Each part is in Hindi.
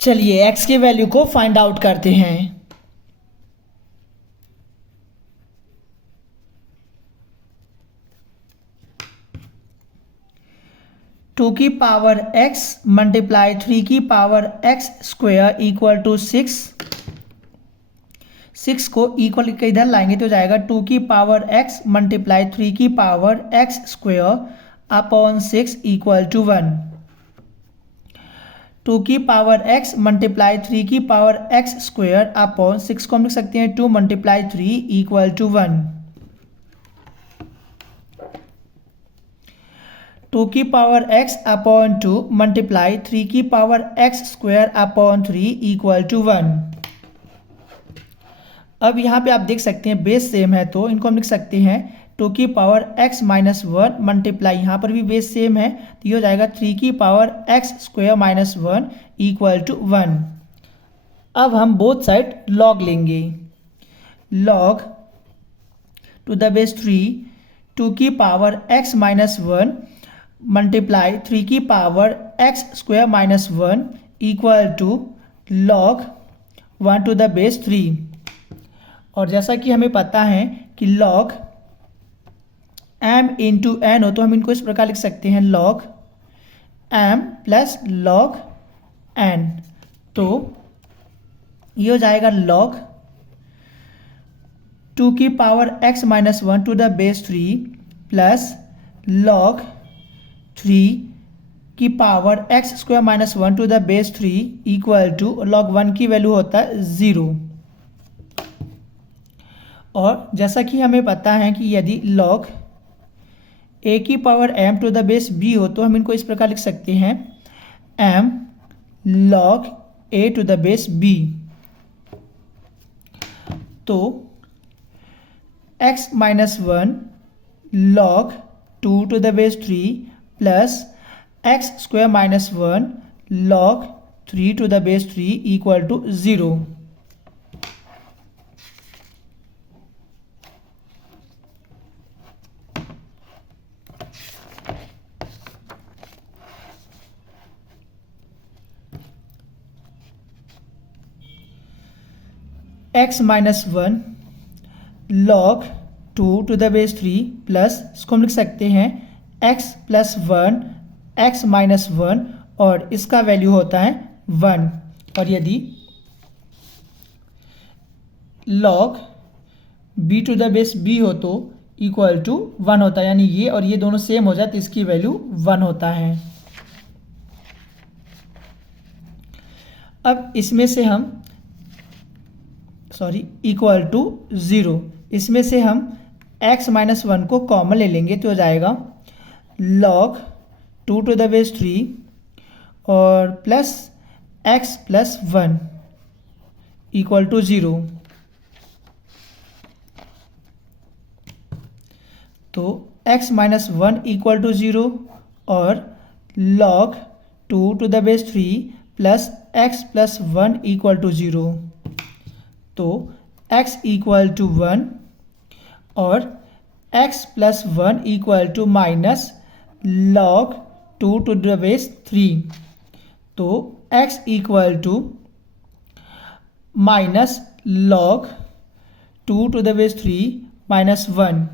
चलिए x के वैल्यू को फाइंड आउट करते हैं। टू की पावर x मल्टीप्लाई 3 की power x square equal to 6। 6 को इक्वल के इधर लाएंगे तो जाएगा 2 की पावर x मल्टीप्लाई 3 की power x square upon 6 equal to 1। 2 की पावर x मल्टीप्लाई 3 की पावर x स्क्वायर अपॉन 6 को हम लिख सकते हैं 2 मल्टीप्लाई 3 इक्वल टू 1। 2 की पावर x अपॉन 2 मल्टीप्लाई 3 की power x square upon 3 equal to 1। अब यहाँ पे आप देख सकते हैं बेस सेम है तो इनको हम लिख सकते हैं 2 की पावर x माइनस 1 मल्टीप्लाई यहाँ पर भी बेस सेम है तो ये हो जाएगा 3 की power x square minus 1 equal to 1। अब हम बोथ साइड लॉग लेंगे। लॉग टू द बेस 3 2 की पावर x माइनस 1 मल्टीप्लाई 3 की power x square minus 1 equal to log 1 to the base 3। और जैसा कि हमें पता है कि लॉग m इंटू एन हो तो हम इनको इस प्रकार लिख सकते हैं log m plus log n। तो ये हो जाएगा लॉग 2 की power x minus 1 to the base 3 plus log 3 की power x square minus 1 to the base 3 equal to log 1 की वैल्यू होता है 0। और जैसा कि हमें पता है कि यदि लॉग a की power m to the base b हो तो हम इनको इस प्रकार लिख सकते हैं m log a to the base b। तो x minus 1 log 2 to the base 3 plus x square minus 1 log 3 to the base 3 equal to 0। x minus 1 log 2 to the base 3 plus इसको हम लिख सकते हैं x प्लस 1 x माइनस 1 और इसका वैल्यू होता है 1। और यदि log b to the base b हो तो इक्वल टू 1 होता है, यानी ये और ये दोनों सेम हो जाए तो इसकी वैल्यू 1 होता है। अब इसमें से हम इक्वल टू 0, इसमें से हम x माइनस 1 को कॉमन ले लेंगे तो हो जाएगा log 2 टू द बेस 3 और plus x plus 1 equal to 0। तो x माइनस 1 इक्वल टू 0 और log 2 to the base 3 plus x plus 1 equal to 0। तो x इक्वल टू 1 और x plus 1 equal to minus log 2 to the base 3। तो x equal to minus log 2 to the base 3 minus 1।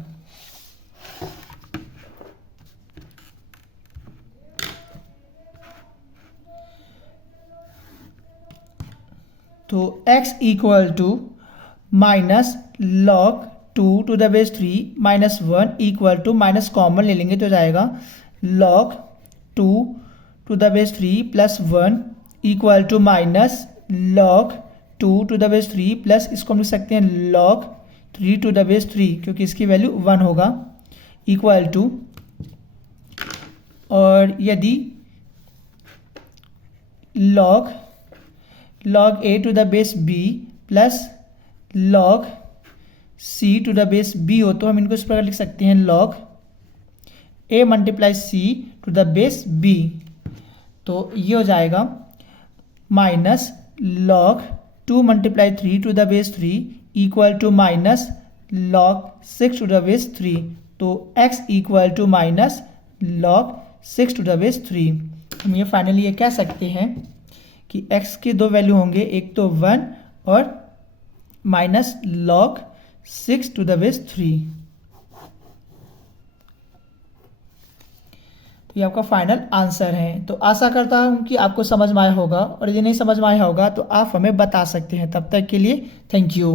तो x equal to minus log 2 to the base 3 minus 1 equal to minus common ले लेंगे तो जाएगा log 2 to the base 3 plus 1 equal to minus log 2 to the base 3 plus इसको हम लिख सकते हैं log 3 टू द बेस 3 क्योंकि इसकी वैल्यू 1 होगा इक्वल टू। और यदि log a to the base b plus log c to the base b हो तो हम इनको इस प्रकार लिख सकते हैं log a multiply c to the base b। तो ये हो जाएगा minus log 2 multiply 3 to the base 3 equal to minus log 6 to the base 3। तो x equal to minus log 6 to the base 3। हम ये फाइनली ये कह सकते हैं कि x के दो वैल्यू होंगे, एक तो 1 और minus log 6 to the base 3। तो ये आपका फाइनल आंसर है। तो आशा करता हूँ कि आपको समझ में आया होगा, और यदि नहीं समझ में आया होगा तो आप हमें बता सकते हैं। तब तक के लिए थैंक यू।